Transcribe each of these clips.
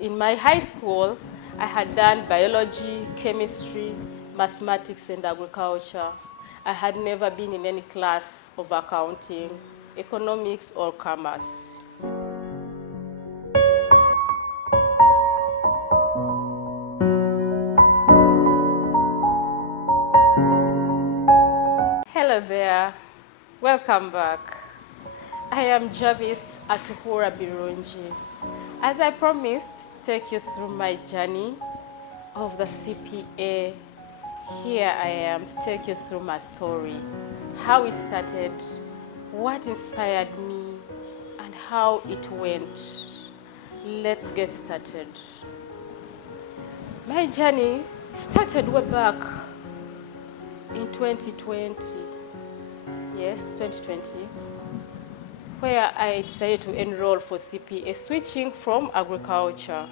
in my high school, I had done biology, chemistry, mathematics, and agriculture. I had never been in any class of accounting, economics, or commerce. Hello there, welcome back. I am Jarvis Atuhura Birunji. As I promised to take you through my journey of the CPA, here I am to take you through my story, how it started, what inspired me, and how it went. Let's get started. My journey started way back in 2020. Yes, 2020, where I decided to enroll for CPA, switching from agriculture.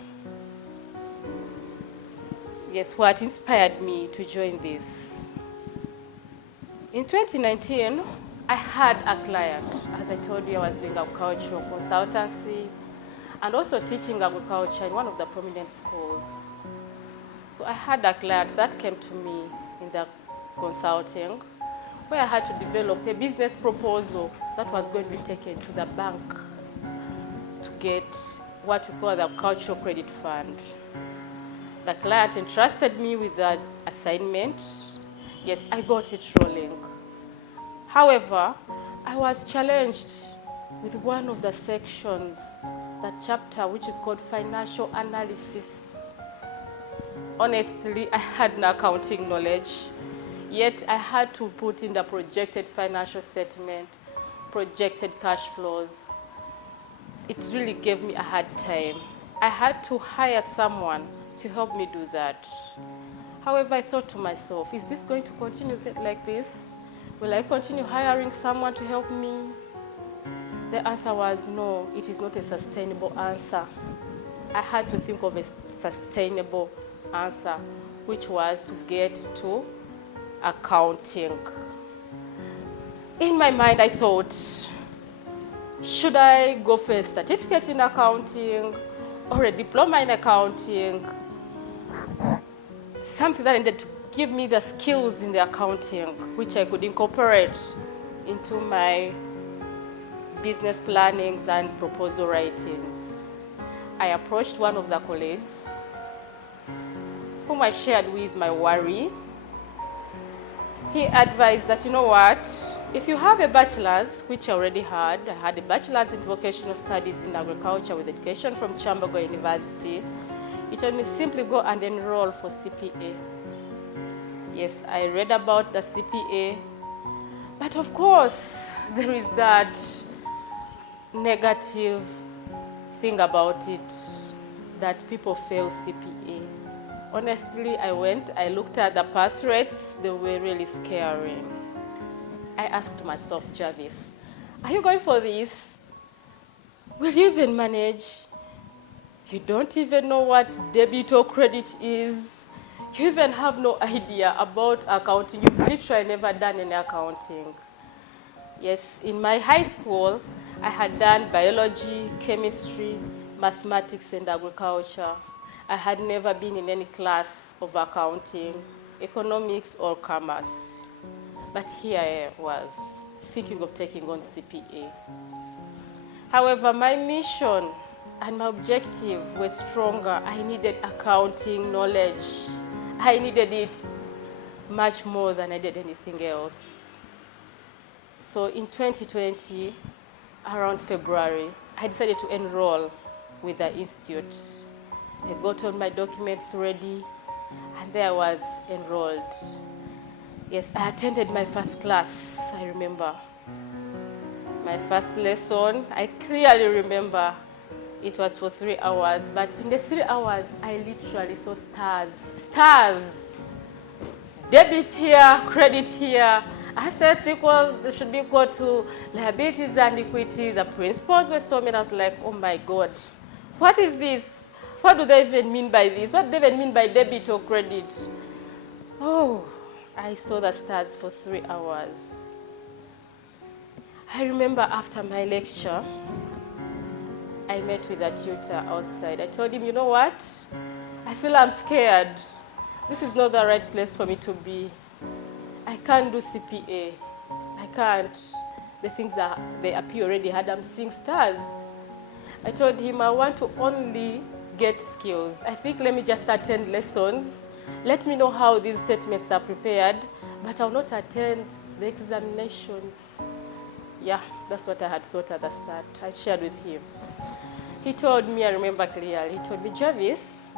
Yes, what inspired me to join this? In 2019, I had a client. As I told you, I was doing agricultural consultancy and also teaching agriculture in one of the prominent schools. So I had a client that came to me in the consulting, where I had to develop a business proposal that was going to be taken to the bank to get what we call the cultural credit fund. The client entrusted me with that assignment. Yes, I got it rolling. However, I was challenged with one of the sections, that chapter which is called financial analysis. Honestly, I had no accounting knowledge. Yet I had to put in the projected financial statement, projected cash flows. It really gave me a hard time. I had to hire someone to help me do that. However, I thought to myself, is this going to continue like this? Will I continue hiring someone to help me? The answer was no, it is not a sustainable answer. I had to think of a sustainable answer, which was to get to accounting. In my mind, I thought, should I go for a certificate in accounting or a diploma in accounting? Something that needed to give me the skills in the accounting, which I could incorporate into my business plannings and proposal writings. I approached one of the colleagues whom I shared with my worry. He advised that, you know what, if you have a bachelor's, which I already had, I had a bachelor's in vocational studies in agriculture with education from Chambago University, he told me simply go and enroll for CPA. Yes, I read about the CPA, but of course, there is that negative thing about it, that people fail CPA. Honestly, I looked at the pass rates, they were really scary. I asked myself, Jarvis, are you going for this? Will you even manage? You don't even know what debit or credit is. You even have no idea about accounting. You've literally never done any accounting. Yes, in my high school, I had done biology, chemistry, mathematics, and agriculture. I had never been in any class of accounting, economics, or commerce. But here I was, thinking of taking on CPA. However, my mission and my objective were stronger. I needed accounting knowledge. I needed it much more than I did anything else. So in 2020, around February, I decided to enroll with the institute. I got all my documents ready, and there I was enrolled. Yes, I attended my first class, I remember. My first lesson, I clearly remember. It was for 3 hours, but in the 3 hours, I literally saw stars. Stars! Debit here, credit here. Assets should be equal to liabilities and equity. The principles were so many. I was like, oh my God, what is this? What do they even mean by this? What do they even mean by debit or credit? Oh, I saw the stars for 3 hours. I remember after my lecture, I met with a tutor outside. I told him, you know what? I feel I'm scared. This is not the right place for me to be. I can't do CPA. I can't. The things that they appear already hard. I'm seeing stars. I told him I want to only get skills. I think let me just attend lessons. Let me know how these statements are prepared, but I'll not attend the examinations. Yeah, that's what I had thought at the start. I shared with him. He told me, I remember clearly, he told me, Jarvis,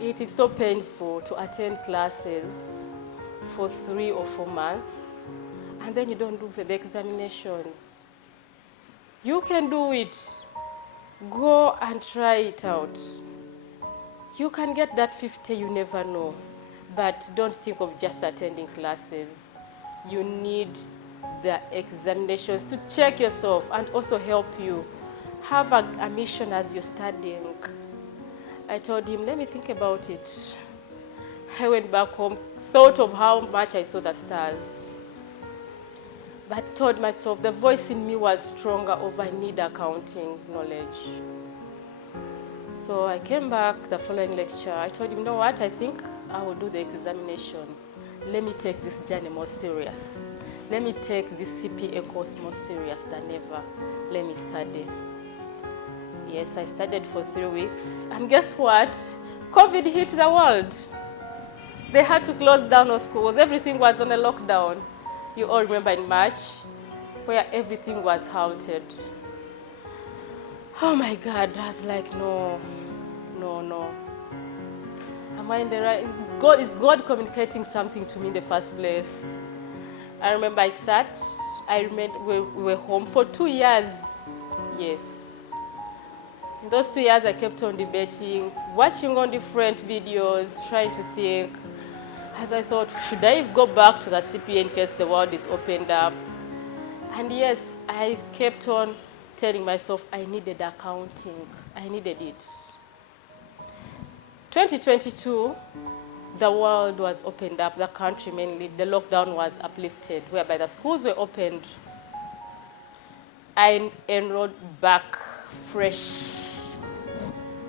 it is so painful to attend classes for 3 or 4 months, and then you don't do the examinations. You can do it. Go and try it out. You can get that 50, you never know. But don't think of just attending classes. You need the examinations to check yourself and also help you have a mission as you're studying. I told him, let me think about it. I went back home, thought of how much I saw the stars, but told myself the voice in me was stronger over I need accounting knowledge. So I came back the following lecture. I told him, you know what, I think I will do the examinations. Let me take this journey more serious. Let me take this CPA course more serious than ever. Let me study. Yes, I studied for 3 weeks. And guess what? COVID hit the world. They had to close down our schools. Everything was on a lockdown. You all remember in March, where everything was halted. Oh my God, I was like, no. Am I in the right? Is God communicating something to me in the first place? I remember we were home for 2 years. Yes. In those 2 years, I kept on debating, watching on different videos, trying to think. As I thought, should I go back to the CPA in case the world is opened up? And yes, I kept on telling myself I needed accounting. I needed it. 2022, the world was opened up, the country mainly, the lockdown was uplifted, whereby the schools were opened. I enrolled back fresh.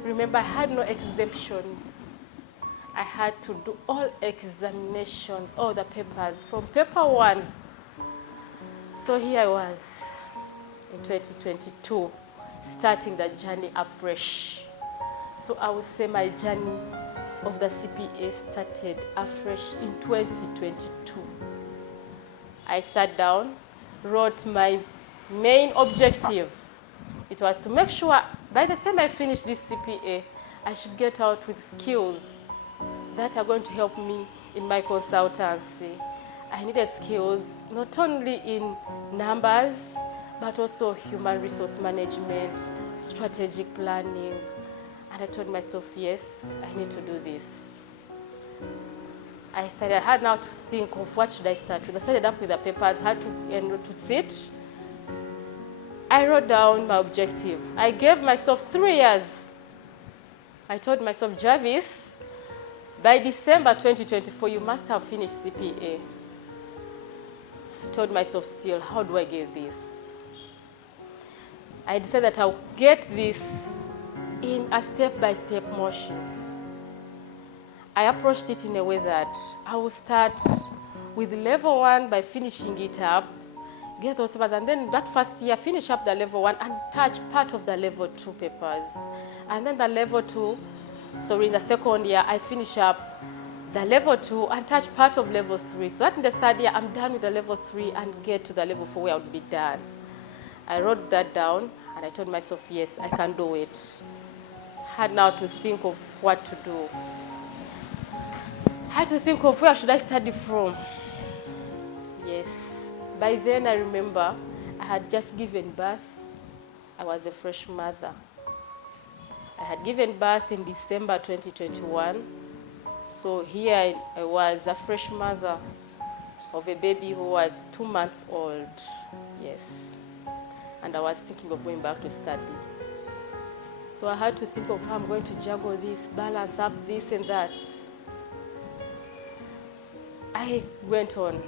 Remember, I had no exemptions. I had to do all examinations, all the papers, from paper 1. So here I was in 2022, starting the journey afresh. So I would say my journey of the CPA started afresh in 2022. I sat down, wrote my main objective. It was to make sure by the time I finish this CPA, I should get out with skills that are going to help me in my consultancy. I needed skills not only in numbers, but also human resource management, strategic planning. And I told myself, yes, I need to do this. I had now to think of what should I start with. I started up with the papers, had to sit. I wrote down my objective. I gave myself 3 years. I told myself, Jarvis, by December 2024, you must have finished CPA. I told myself still, how do I get this? I decided that I'll get this in a step-by-step motion. I approached it in a way that I will start with level 1 by finishing it up, get those papers, and then that first year, finish up the level 1 and touch part of the level 2 papers. And then the level 2, in the second year, I finish up the level 2 and touch part of level 3. So that in the third year, I'm done with the level 3 and get to the level 4 where I would be done. I wrote that down and I told myself, yes, I can do it. Had now to think of what to do. Had to think of where should I study from. Yes. By then I remember I had just given birth. I was a fresh mother. I had given birth in December 2021. So here I was a fresh mother of a baby who was 2 months old. Yes. And I was thinking of going back to study. So I had to think of how I'm going to juggle this, balance up this and that. I went on,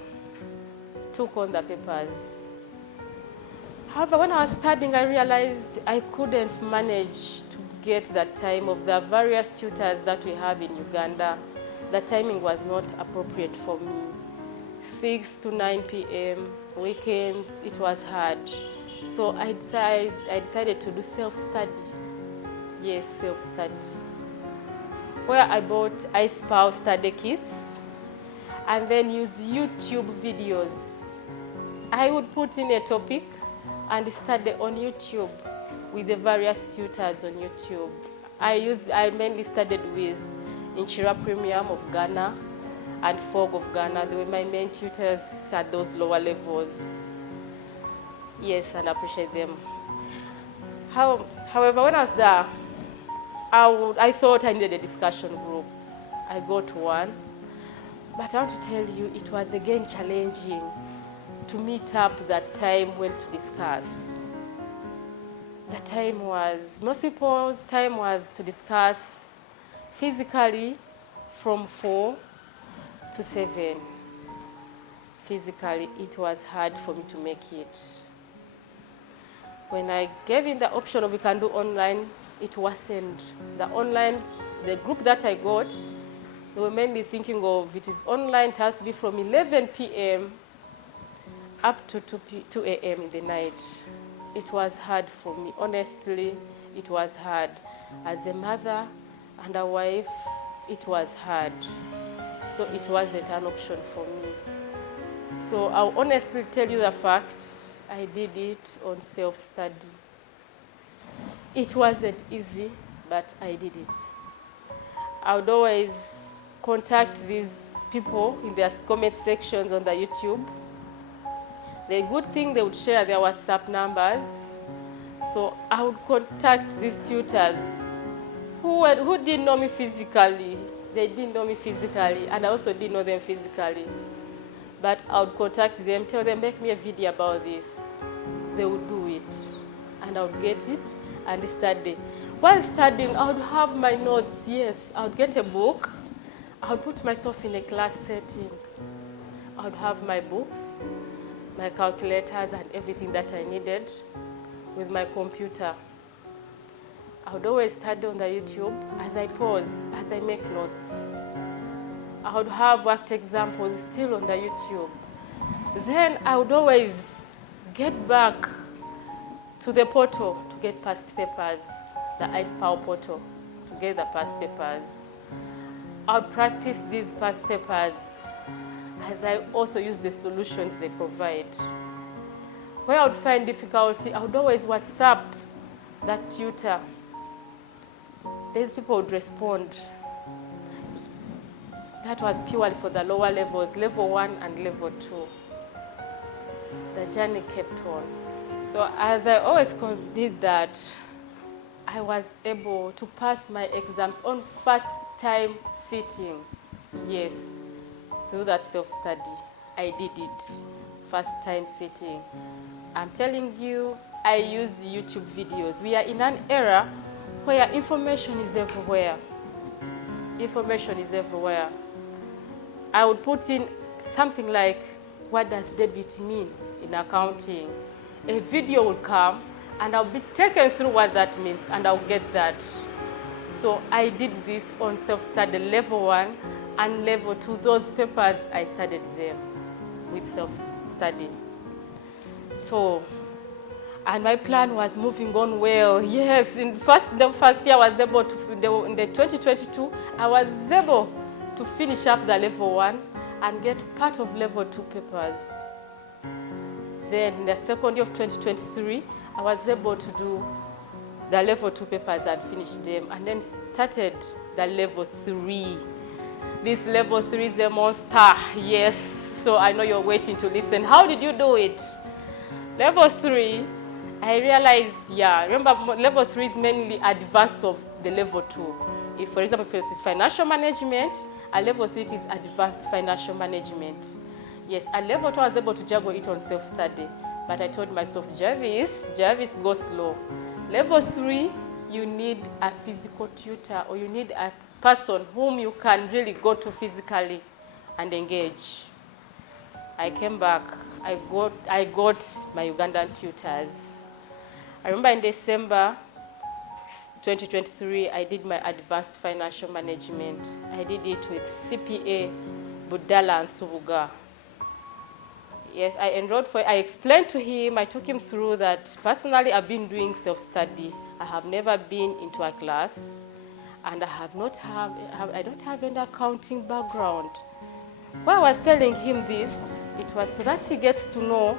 took on the papers, However, when I was studying, I realized I couldn't manage to get the time of the various tutors that we have in Uganda. The timing was not appropriate for me. 6 to 9 p.m., weekends, it was hard. So I decided to do self-study. Yes, self-study. Where I bought iSpow study kits and then used YouTube videos. I would put in a topic and study on YouTube with the various tutors on YouTube. I mainly studied with Inchira Premium of Ghana and Fog of Ghana. They were my main tutors at those lower levels. Yes, and I appreciate them. However, when I was there, I thought I needed a discussion group. I got one, but I want to tell you, it was again challenging to meet up that time when to discuss. The time was, most people's time was to discuss physically from 4 to 7. Physically, it was hard for me to make it. When I gave in the option of we can do online, it wasn't. The group that I got, they were mainly thinking of it is online, it has to be from 11 p.m. up to 2 a.m. in the night. It was hard for me. Honestly, it was hard. As a mother and a wife, it was hard. So it wasn't an option for me. So I'll honestly tell you the fact, I did it on self-study. It wasn't easy, but I did it. I would always contact these people in their comment sections on the YouTube. The good thing, they would share their WhatsApp numbers. So I would contact these tutors who didn't know me physically. They didn't know me physically, and I also didn't know them physically. But I would contact them, tell them, make me a video about this. They would do it, and I would get it and study. While studying, I would have my notes, yes. I would get a book. I would put myself in a class setting. I would have my books, my calculators, and everything that I needed with my computer. I would always study on the YouTube as I pause, as I make notes. I would have worked examples still on the YouTube. Then I would always get back to the portal to get past papers, the iSpow portal, to get the past papers. I would practice these past papers as I also use the solutions they provide. Where I would find difficulty, I would always WhatsApp that tutor. These people would respond. That was purely for the lower levels, level 1 and level 2. The journey kept on. So as I always did that, I was able to pass my exams on first time sitting. Yes, through that self-study, I did it. First time sitting. I'm telling you, I used YouTube videos. We are in an era where information is everywhere. Information is everywhere. I would put in something like, what does debit mean in accounting? A video will come and I'll be taken through what that means and I'll get that. So I did this on self-study level 1 and level 2. Those papers, I studied them with self-study. So, and my plan was moving on well. Yes, the first year I was able to, in the 2022, I was able to finish up the level 1 and get part of level 2 papers. Then in the second year of 2023, I was able to do the level 2 papers and finish them, and then started the level 3. This level 3 is a monster, yes. So I know you're waiting to listen. How did you do it? Level 3, I realized, yeah, remember level 3 is mainly advanced of the level 2. If, for example, if it's financial management, a level 3 is advanced financial management. Yes, at level 2 I was able to juggle it on self-study, but I told myself, Jarvis, go slow. Level 3, you need a physical tutor, or you need a person whom you can really go to physically and engage. I came back. I got my Ugandan tutors. I remember in December 2023, I did my advanced financial management. I did it with CPA, Budala, and Subuga. Yes, I enrolled for it. I explained to him, I took him through that personally I've been doing self-study. I have never been into a class, and I don't have any accounting background. Why I was telling him this, it was so that he gets to know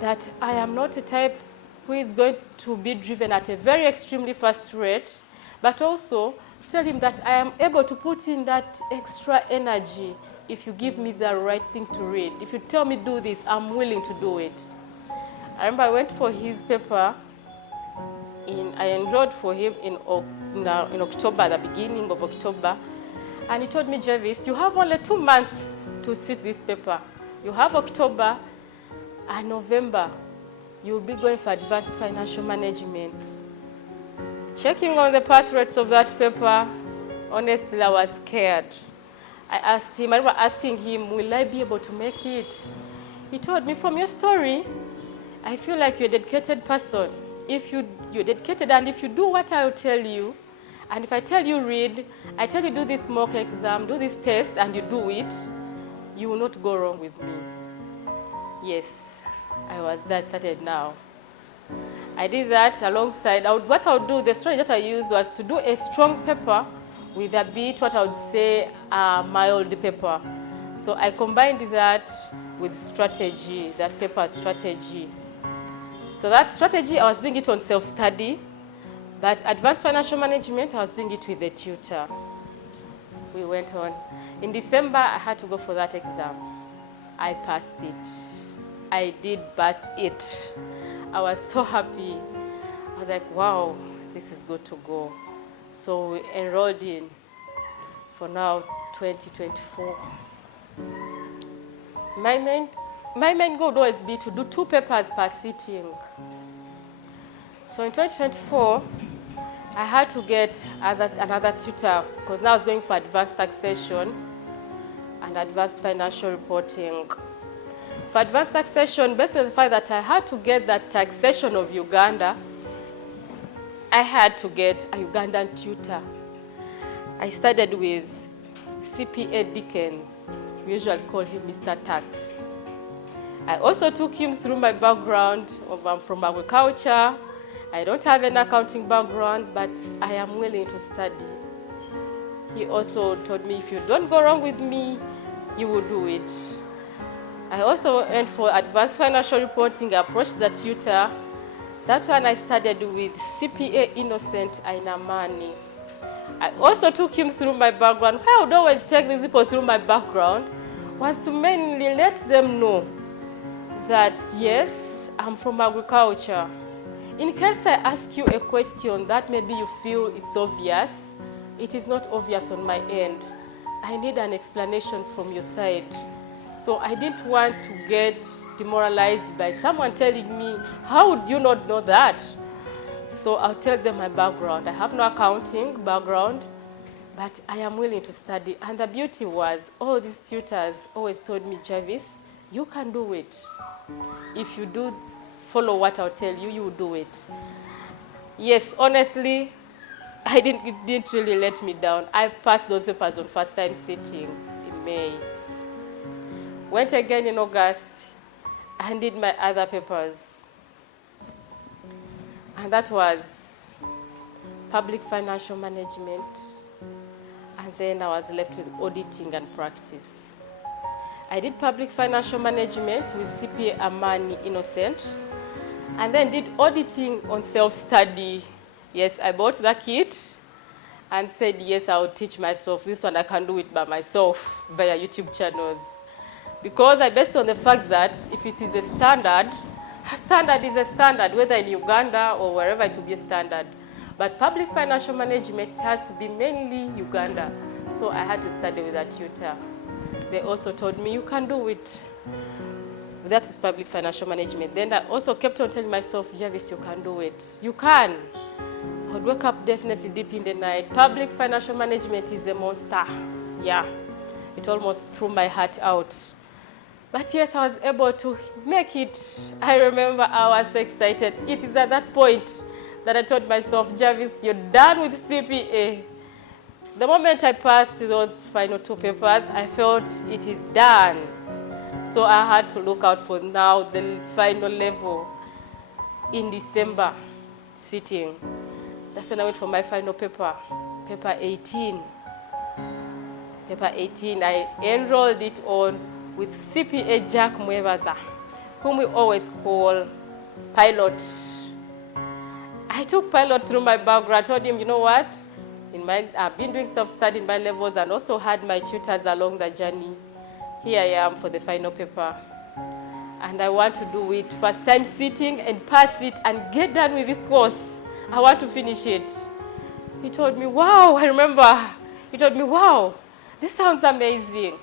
that I am not a type who is going to be driven at a very extremely fast rate, but also to tell him that I am able to put in that extra energy if you give me the right thing to read. If you tell me do this, I'm willing to do it. I remember I went for his paper. I enrolled for him in October, the beginning of October. And he told me, Jarvis, you have only 2 months to sit this paper. You have October and November. You'll be going for advanced financial management. Checking on the pass rates of that paper, honestly, I was scared. I remember asking him, will I be able to make it? He told me, from your story, I feel like you're a dedicated person. If you're dedicated, and if you do what I'll tell you, and if I tell you read, I tell you do this mock exam, do this test, and you do it, you will not go wrong with me. Yes, that started now. I did that alongside, what I would do, the strategy that I used was to do a strong paper with a bit, what I would say, a mild paper. So I combined that with strategy, that paper strategy. So that strategy, I was doing it on self-study, but advanced financial management, I was doing it with a tutor. We went on. In December, I had to go for that exam. I passed it. I did pass it. I was so happy. I was like, wow, this is good to go. So we enrolled in for now 2024. My main goal would always be to do 2 papers per sitting. So in 2024, I had to get another tutor because now I was going for advanced taxation and advanced financial reporting. For advanced taxation, based on the fact that I had to get that taxation of Uganda, I had to get a Ugandan tutor. I started with CPA Dickens. We usually call him Mr. Tax. I also took him through my background. I'm from agriculture. I don't have an accounting background, but I am willing to study. He also told me, if you don't go wrong with me, you will do it. I also went for advanced financial reporting, approached the tutor. That's when I started with CPA Innocent Ainamani. I also took him through my background. Why I would always take these people through my background was to mainly let them know that, yes, I'm from agriculture. In case I ask you a question that maybe you feel it's obvious, it is not obvious on my end. I need an explanation from your side. So I didn't want to get demoralized by someone telling me, how would you not know that? So I'll tell them my background. I have no accounting background, but I am willing to study. And the beauty was, all these tutors always told me, Jarvis, you can do it. If you do follow what I'll tell you, you will do it. Yes, honestly, it didn't really let me down. I passed those papers on first time sitting in May. Went again in August and did my other papers. And that was public financial management. And then I was left with auditing and practice. I did public financial management with CPA Amani Innocent, and then did auditing on self-study. Yes, I bought the kit and said, yes, I will teach myself. This one I can do it by myself via YouTube channels. Because I based on the fact that if it is a standard is a standard, whether in Uganda or wherever it will be a standard. But public financial management, it has to be mainly Uganda. So I had to study with a tutor. They also told me, you can do it. That is public financial management. Then I also kept on telling myself, Jarvis, you can do it. You can. I would wake up definitely deep in the night. Public financial management is a monster. Yeah. It almost threw my heart out. But yes, I was able to make it. I remember I was so excited. It is at that point that I told myself, Jarvis, you're done with CPA. The moment I passed those final 2 papers, I felt it is done. So I had to look out for now the final level in December sitting. That's when I went for my final paper, paper 18. Paper 18, I enrolled it on with CPA Jack Mwebaza, whom we always call Pilot. I took Pilot through my background. I told him, you know what? I've been doing self-study in my levels and also had my tutors along the journey. Here I am for the final paper. And I want to do it first time sitting and pass it and get done with this course. I want to finish it. He told me, wow, I remember. He told me, wow, this sounds amazing.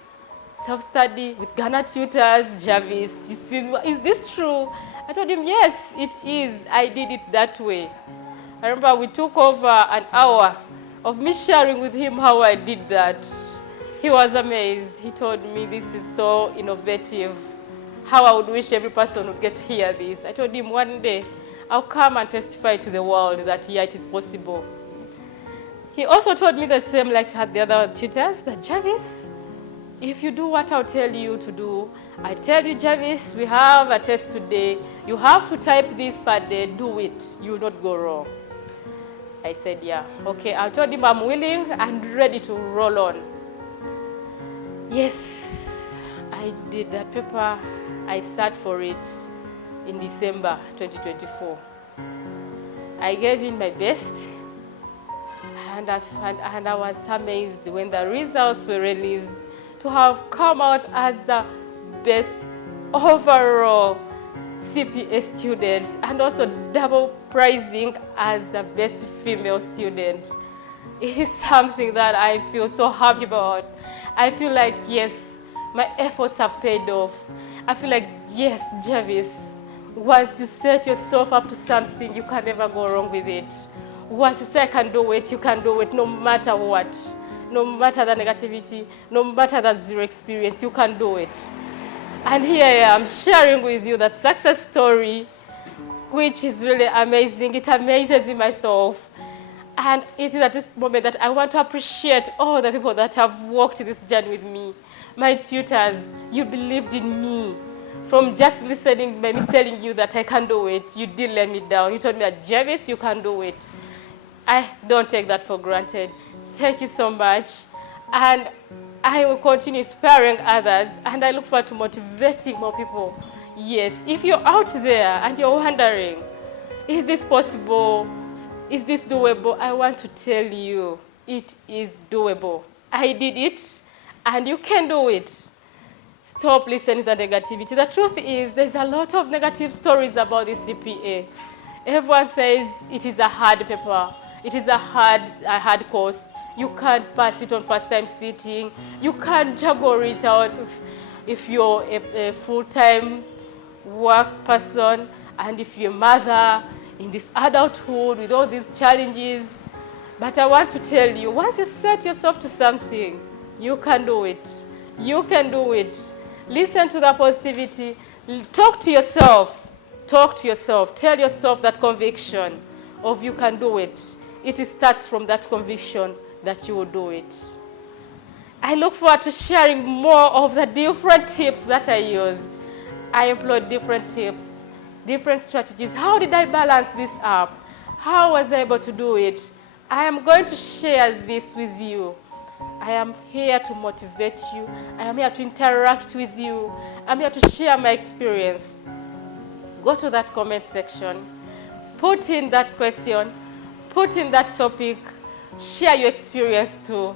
Self-study with Ghana tutors, Jarvis. Is this true? I told him, yes, it is. I did it that way. I remember we took over an hour of me sharing with him how I did that. He was amazed. He told me this is so innovative. How I would wish every person would get to hear this. I told him one day, I'll come and testify to the world that yeah, it is possible. He also told me the same like the other tutors, that Jarvis, if you do what I'll tell you to do, I tell you, Jarvis, we have a test today. You have to type this per day, do it. You will not go wrong. I said, yeah, okay. I told him I'm willing and ready to roll on. Yes, I did that paper. I sat for it in December 2024. I gave in my best, and I was amazed when the results were released to have come out as the best overall CPA student and also double prizing as the best female student. It is something that I feel so happy about. I feel like, yes, my efforts have paid off. I feel like, yes, Jarvis, once you set yourself up to something, you can never go wrong with it. Once you say I can do it, you can do it no matter what. No matter the negativity, no matter the zero experience, you can do it. And here I am sharing with you that success story, which is really amazing. It amazes me myself. And it is at this moment that I want to appreciate all the people that have walked this journey with me. My tutors, you believed in me. From just listening by me telling you that I can do it, you didn't let me down. You told me that, Jarvis, you can do it. I don't take that for granted. Thank you so much. And I will continue inspiring others, and I look forward to motivating more people. Yes, if you're out there and you're wondering, is this possible? Is this doable? I want to tell you, it is doable. I did it, and you can do it. Stop listening to the negativity. The truth is, there's a lot of negative stories about this CPA. Everyone says it is a hard paper. It is a hard course. You can't pass it on first time sitting. You can't juggle it out if you're a full-time work person and if you're a mother in this adulthood with all these challenges. But I want to tell you, once you set yourself to something, you can do it. You can do it. Listen to the positivity. Talk to yourself. Talk to yourself. Tell yourself that conviction of you can do it. It starts from that conviction that you will do it. I look forward to sharing more of the different tips that I used. I employed different tips, different strategies. How did I balance this up? How was I able to do it? I am going to share this with you. I am here to motivate you. I am here to interact with you. I'm here to share my experience. Go to that comment section. Put in that question. Put in that topic. Share your experience too.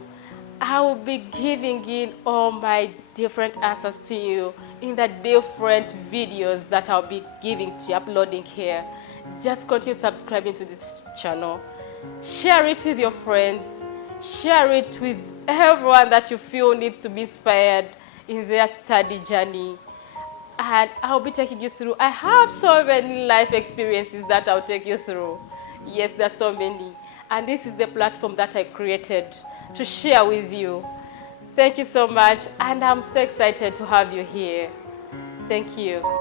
I will be giving in all my different answers to you in the different videos that I'll be giving to you, uploading here. Just continue subscribing to this channel. Share it with your friends. Share it with everyone that you feel needs to be inspired in their study journey. And I'll be taking you through. I have so many life experiences that I'll take you through. Yes, there's so many. And this is the platform that I created to share with you. Thank you so much, and I'm so excited to have you here. Thank you.